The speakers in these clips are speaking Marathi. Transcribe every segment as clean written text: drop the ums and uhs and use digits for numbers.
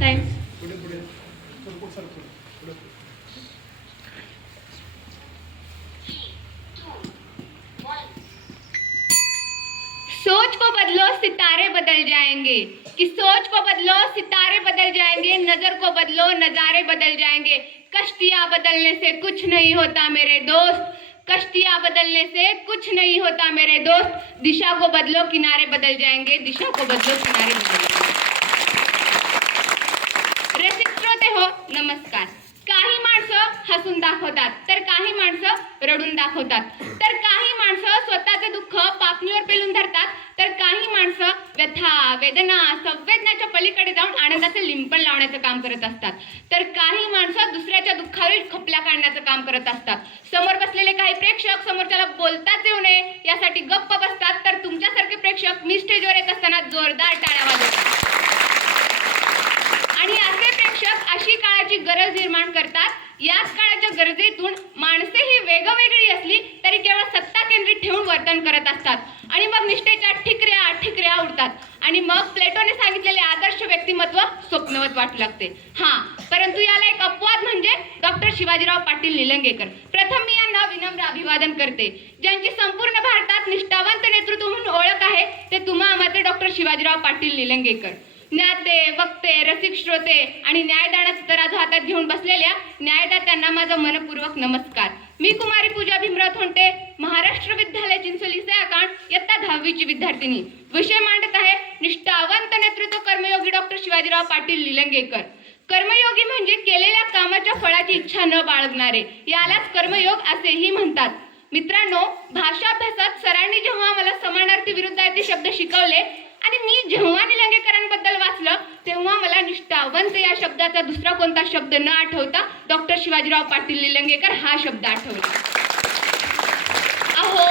टाइम सोच को बदलो सितारे बदल जाएंगे, कि सोच को बदलो सितारे बदल जाएंगे, नजर को बदलो नजारे बदल जाएंगे। कश्तियां बदलने से कुछ नहीं होता मेरे दोस्त, कश्तियां बदलने से कुछ नहीं होता मेरे दोस्त। दिशा को बदलो किनारे बदल जाएंगे, दिशा को बदलो किनारे बदल जाएंगे। रसिक श्रोते हो नमस्कार। काही माणसं हसून दाखवतात तर काही माणसं रडून दाखवतात, तर काही माणसं स्वतःचे दुःख पापणीवर पेलून धरतात, तर काही माणसं व्यथा वेदना संवेदनाच्या पलीकडे जाऊन आनंदाचे लिंपण लावण्याचं काम करत असतात, तर काही माणसं दुसऱ्याच्या दुःखावरील खपल्या काढण्याचं काम करत असतात। समोर बसलेले काही प्रेक्षक समोरच्याला बोलताच येऊ नये यासाठी गप्प बसतात, तर तुमच्यासारखे प्रेक्षक मी स्टेजवर येत असताना जोरदार टाळ्या वाजवतात। आणि असे प्रेक्षक अशी काळाची गरज निर्माण करतात। याच काळाच्या गरजेतून माणसे ही वेगवेगळी असली तरी केवळ सत्ता केंद्रित ठेवून वर्तन करत असतात, आणि मग निष्ठेच्या ठिकऱ्या ठिकऱ्या उडतात, आणि मग प्लेटोने सांगितलेले आदर्श व्यक्तिमत्व स्वप्नवत वाटू लागते। परंतु याला एक अपवाद म्हणजे डॉक्टर शिवाजीराव पाटील निलंगेकर। प्रथम मी यांना विनम्र अभिवादन करते। ज्यांची संपूर्ण भारतात निष्ठावंत नेतृत्व म्हणून ओळख आहे ते तुम्हा आम्हाला डॉक्टर शिवाजीराव पाटील निलंगेकर। ज्ञाते वक्ते रसिक श्रोते आणि न्यायदानाचा तराजू हातात घेऊन बसलेल्या न्यायदात्यांना माझा मनपूर्वक नमस्कार। मी कुमारी पूजा भीमराव थोंटे, महाराष्ट्र विद्यालय चिंचोली सयाकांड इयत्ता 10वीची विद्यार्थिनी। विषय मांडत आहे निष्ठावंत नेतृत्व कर्मयोगी डॉक्टर शिवाजीराव पाटील निलंगेकर। कर्मयोगी म्हणजे केलेल्या कामाच्या फळाची इच्छा न बाळगणारे, यालाच कर्मयोग असेही म्हणतात। मित्रांनो, भाषाभ्यासात सरांनी जेव्हा मला समानार्थी विरुद्धार्थी शब्द शिकवले आणि मी जेव्हा निलंगेकरांबद्दल वाचलं तेव्हा मला निष्ठावंत या शब्दाचा दुसरा कोणता शब्द न आठवता डॉक्टर शिवाजीराव पाटील निलंगेकर हा शब्द आठवला। अहो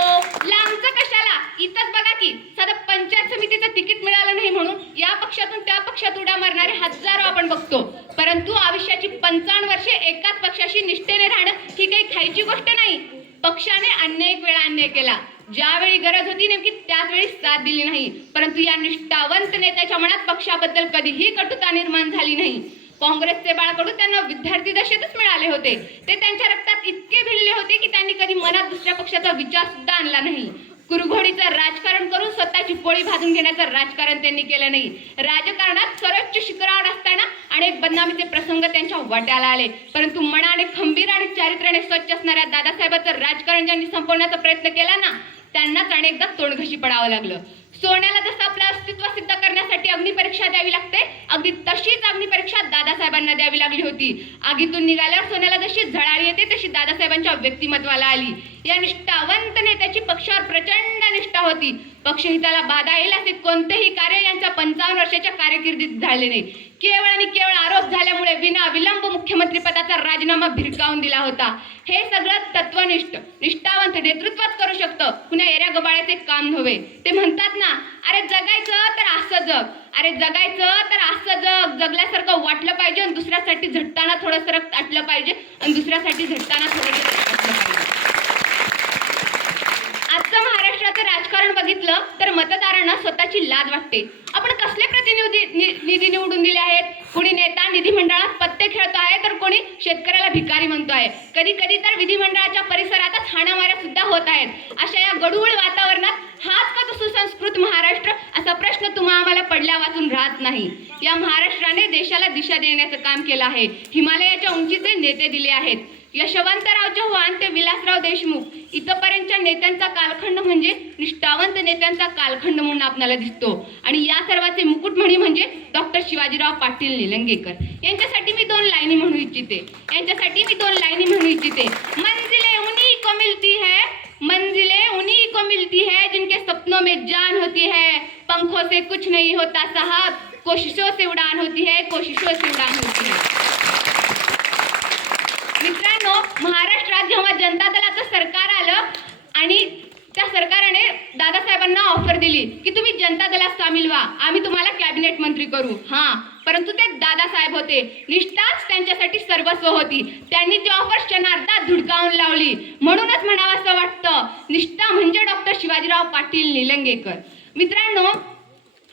लांबचं कशाला, इथंच बघा की साधं पंचायत समितीचं तिकीट मिळालं नाही म्हणून या पक्षातून त्या पक्षात उड्या मारणारे हजारो आपण बघतो, परंतु आयुष्याची 55 वर्षे एकाच पक्षाशी निष्ठेने राहणं ही काही खायची गोष्ट नाही। पक्षाने अनेक वेळा अन्याय केला, ज्यावेळी गरज होती नेमकी त्याच वेळी साथ दिली नाही, परंतु या निष्ठावंत नेत्याच्या मनात पक्षाबद्दल कधीही कटुता निर्माण झाली नाही। काँग्रेसचे बाळकडू त्यांना विद्यार्थी दशेतच मिळाले होते, ते त्यांच्या रक्तात इतके भिनले होते की त्यांनी कधी मनात दुसऱ्या पक्षाचा विचार सुद्धा आणला नाही। कुरघोडीचं राजकारण करून स्वतःची पोळी भाजून घेण्याचं राजकारण त्यांनी केलं नाही। राजकारणात सर्वोच्च शिखरावर असताना अनेक बदनामीचे प्रसंग त्यांच्या वाट्याला आले, परंतु मनाने खंबीर आणि चारित्र्याने स्वच्छ असणाऱ्या दादासाहेबांचं राजकारण ज्यांनी संपवण्याचा प्रयत्न केला ना त्यांनाच अनेकदा तोंडघशी पडावं लागलं। सोन्याला जसं आपलं अस्तित्व सिद्ध करण्यासाठी अग्निपरीक्षा द्यावी लागते, अगदी तशीच अग्निपरीक्षा दादासाहेबांना द्यावी लागली होती। आगीतून निघाल्यावर सोन्याला जशी झळाळी येते तशी दादासाहेबांच्या व्यक्तिमत्वाला आली। या निष्ठावंत नेत्याची पक्षावर प्रचंड निष्ठा होती। पक्षहिताला बाधा येईल असे कोणतेही कार्य यांच्या 55 वर्षाच्या कारकिर्दीत झाले नाही। केवळ आणि केवळ आरोप झाल्यामुळे विना विलंब मुख्यमंत्री पदाचा राजीनामा भिरकावून दिला होता। हे सगळं तत्वनिष्ठ निष्ठावंत नेतृत्वच करू शकतं, कुण्या एऱ्या गबाळ्याचे काम नव्हे। ते म्हणतात ना, अरे जगायचं तर असं जग, अरे जगायचं तर असं जग, जगल्यासारखं वाटलं पाहिजे आणि दुसऱ्यासाठी झटताना थोडंसं रक्त आटलं पाहिजे आणि दुसऱ्यासाठी झटताना थोडंसं रक्त आटलं पाहिजे। आजचं महाराष्ट्राचं राजकारण बघितलं तर मतदारांना स्वतःची लाज वाटते। आपण कसले प्रतिनिधी निवडून दिले आहेत? कोणी नेता विधिमंडळात पत्ते खेळतो आहे तर कोणी शेतकऱ्याला भिकारी म्हणतो आहे, कधी कधी तर विधिमंडळाच्या परिसरातच हाणामाऱ्या सुद्धा होत आहेत। अशा या गढूळ वातावरणात हाच का तो सुसंस्कृत महाराष्ट्र असा प्रश्न तुम्हा आम्हाला पडल्या वाचून राहत नाही। या महाराष्ट्राने देशाला दिशा देण्याचं काम केलं आहे। हिमालयाच्या उंचीचे नेते दिले आहेत। यशवंतराव चव्हाण ते विलासराव देशमुख इथपर्यंतच्या नेत्यांचा कालखंड म्हणजे निष्ठावंत नेत्यांचा कालखंड म्हणून आपल्याला दिसतो, आणि या सर्वाचे मुकुटमणी म्हणजे डॉक्टर शिवाजीराव पाटील निलंगेकर। यांच्यासाठी मी 2 लाईनी म्हणू इच्छिते, मंजिलें उन्हीं को मिलती है, मंजिलें उन्हीं को मिलती है जिनके सपनों में जान होती है, पंखों से कुछ नहीं होता साहब, कोशिशों से उड़ान होती है, कोशिशों से उड़ान होती है। मित्रांनो, महाराष्ट्रात जेव्हा जनता दलाचं सरकार आलं आणि त्या सरकारने दादासाहेबांना ऑफर दिली की तुम्ही जनता दलात सामील व्हा, आम्ही तुम्हाला कॅबिनेट मंत्री करू, परंतु ते दादासाहेब होते, निष्ठाच त्यांच्यासाठी सर्वस्व होती। त्यांनी ती ऑफर क्षणार्धात धुडकावून लावली। म्हणूनच म्हणावंसं वाटतं निष्ठा म्हणजे डॉक्टर शिवाजीराव पाटील निलंगेकर। मित्रांनो,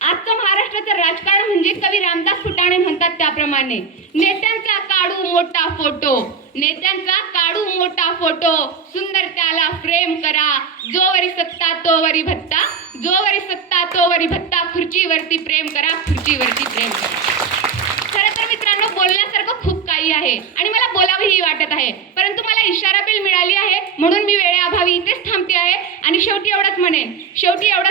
आजचं महाराष्ट्राचं राजकारण म्हणजे कवी रामदास फुटाणे म्हणतात त्याप्रमाणे याप्रमाणे नेत्यांचा काढू मोठा फोटो, नेत्यांचा काढू मोठा फोटो, सुंदर त्याला फ्रेम करा, जोवरी सत्ता तोवरी भत्ता, जोवरी सत्ता तोवरी भत्ता, खुर्चीवरती प्रेम करा, खुर्चीवरती प्रेम करा. खरं तर मित्रांनो, बोलण्यासारखं खूप काही आहे आणि मला बोलावंही वाटत आहे, परंतु मला इशारा बिल मिळाली आहे म्हणून मी वेळेअभावी इथेच थांबते आहे. आणि शेवटी एवढंच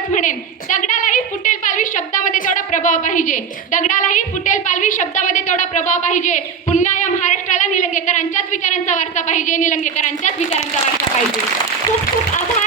म्हणेन, दगडालाही फुटेल पालवी शब्दामध्ये तेवढा प्रभाव पाहिजे, दगडालाही फुटेल पालवी शब्दामध्ये तेवढा प्रभाव पाहिजे. पुन्हा या महाराष्ट्राला निलंगेकरांच्याच विचारांचा वारसा पाहिजे, निलंगेकरांच्याच विचारांचा वारसा पाहिजे. खूप खूप आभार.